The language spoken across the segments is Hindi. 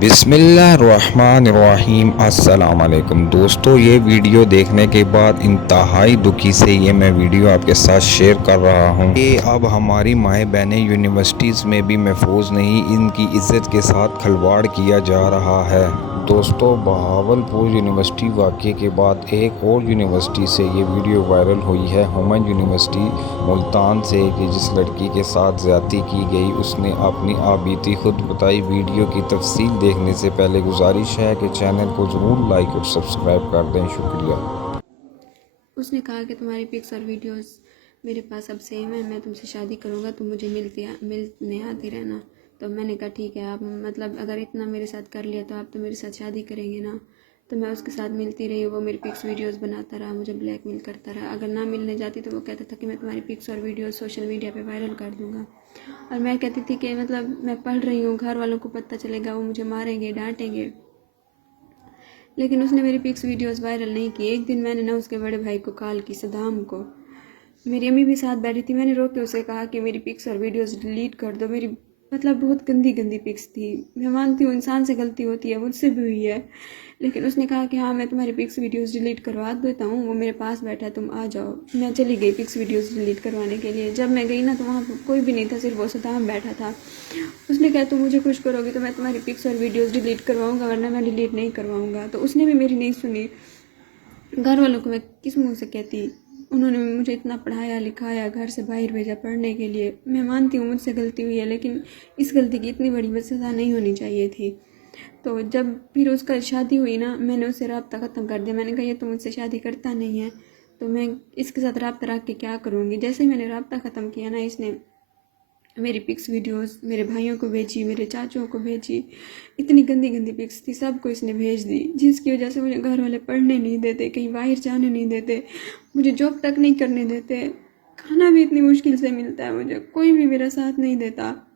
बिस्मिल्लाहिर्रहमानिर्रहीम। अस्सलाम वालेकुम दोस्तों, ये वीडियो देखने के बाद इंतहाई दुखी से ये मैं वीडियो आपके साथ शेयर कर रहा हूँ कि अब हमारी माएँ बहनें यूनिवर्सिटीज़ में भी महफूज नहीं, इनकी इज़्ज़त के साथ खिलवाड़ किया जा रहा है। दोस्तों, बहावलपुर यूनिवर्सिटी वाक़े के बाद एक और यूनिवर्सिटी से ये वीडियो वायरल हुई है, हुमन यूनिवर्सिटी मुल्तान से, कि जिस लड़की के साथ ज़्यादती की गई उसने अपनी आपबीती खुद बताई। वीडियो की तफसील देखने से पहले गुजारिश है कि चैनल को ज़रूर लाइक और सब्सक्राइब कर दें। शुक्रिया। उसने कहा कि तुम्हारी पिक्स और वीडियोस मेरे पास अब सेम है, मैं तुमसे शादी करूँगा, तुम मुझे मिलने आती रहना। तो मैंने कहा ठीक है, आप मतलब अगर इतना मेरे साथ कर लिया तो आप तो मेरे साथ शादी करेंगे ना। तो मैं उसके साथ मिलती रही, वो मेरी पिक्स वीडियोस बनाता रहा, मुझे ब्लैकमेल करता रहा। अगर ना मिलने जाती तो वो कहता था कि मैं तुम्हारी पिक्स और वीडियोस सोशल मीडिया पे वायरल कर दूँगा। और मैं कहती थी कि मतलब मैं पढ़ रही हूँ, घर वालों को पता चलेगा, वो मुझे मारेंगे, डांटेंगे। लेकिन उसने मेरी पिक्स वीडियोस वायरल नहीं की। एक दिन मैंने ना उसके बड़े भाई को कॉल की, सदाम को। मेरी अम्मी भी साथ बैठी थी। मैंने रो के उसे कहा कि मेरी पिक्स और वीडियोस डिलीट कर दो। मेरी मतलब बहुत गंदी गंदी पिक्स थी। मैं मानती हूँ इंसान से गलती होती है, मुझसे भी हुई है। लेकिन उसने कहा कि हाँ मैं तुम्हारी पिक्स वीडियोस डिलीट करवा देता हूँ, वो मेरे पास बैठा है, तुम आ जाओ। मैं चली गई पिक्स वीडियोस डिलीट करवाने के लिए। जब मैं गई ना तो वहाँ पर कोई भी नहीं था, सिर्फ वो सदाम बैठा था। उसने कहा तुम मुझे खुश करोगी तो मैं तुम्हारी पिक्स और वीडियोस डिलीट करवाऊँगा, वरना मैं डिलीट नहीं करवाऊँगा। तो उसने भी मेरी नहीं सुनी। घर वालों को मैं किस मुँह से कहती। उन्होंने मुझे इतना पढ़ाया लिखाया, घर से बाहर भेजा पढ़ने के लिए। मैं मानती हूँ मुझसे गलती हुई है, लेकिन इस गलती की इतनी बड़ी सज़ा नहीं होनी चाहिए थी। तो जब फिर उसका शादी हुई ना, मैंने उससे रब्ता ख़त्म कर दिया। मैंने कहा ये तो मुझसे शादी करता नहीं है, तो मैं इसके साथ रब्ता रख के क्या करूँगी। जैसे ही मैंने रब्ता ख़त्म किया ना, इसने मेरी पिक्स वीडियोस मेरे भाइयों को भेजी, मेरे चाचुओं को भेजी। इतनी गंदी गंदी पिक्स थी, सबको इसने भेज दी, जिसकी वजह से मुझे घर वाले पढ़ने नहीं देते, कहीं बाहर जाने नहीं देते, मुझे जॉब तक नहीं करने देते। खाना भी इतनी मुश्किल से मिलता है, मुझे कोई भी मेरा साथ नहीं देता।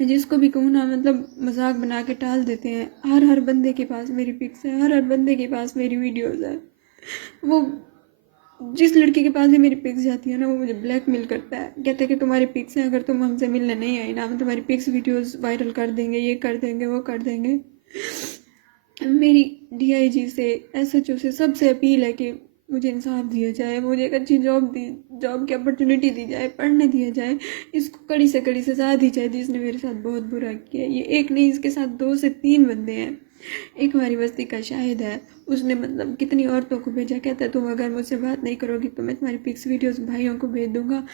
जिसको भी कहूँ ना, मतलब मजाक बना के टाल देते हैं। हर बंदे के पास मेरी पिक्स है, हर बंदे के पास मेरी वीडियोस है। वो जिस लड़की के पास भी मेरी पिक्स जाती है ना, वो मुझे ब्लैकमेल करता है। कहते हैं कि तुम्हारी पिक्स हैं, अगर तुम हमसे मिलने नहीं आई ना, हम तुम्हारी पिक्स वीडियोस वायरल कर देंगे, ये कर देंगे, वो कर देंगे। मेरी डीआईजी से, एसएचओ से, सबसे अपील है कि मुझे इंसाफ दिया जाए, मुझे एक अच्छी जॉब की अपॉर्चुनिटी दी जाए, पढ़ने दिया जाए, इसको कड़ी से कड़ी सजा दी जाए। जिसने मेरे साथ बहुत बुरा किया, ये एक नहीं, इसके साथ 2 से 3 बंदे हैं। एक हमारी बस्ती का शाहिद है, उसने मतलब कितनी औरतों को भेजा। कहता है तुम अगर मुझसे बात नहीं करोगी तो मैं तुम्हारी पिक्स वीडियोस भाइयों को भेज दूंगा।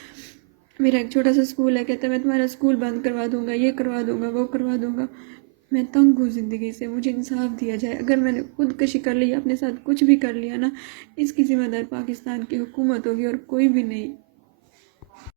मेरा एक छोटा सा स्कूल है, कहता है मैं तुम्हारा स्कूल बंद करवा दूंगा, ये करवा दूंगा, वो करवा दूंगा। मैं तंग हूँ ज़िंदगी से, मुझे इंसाफ दिया जाए। अगर मैंने खुदकशी कर ली, अपने साथ कुछ भी कर लिया ना, इसकी जिम्मेदार पाकिस्तान की हुकूमत होगी और कोई भी नहीं।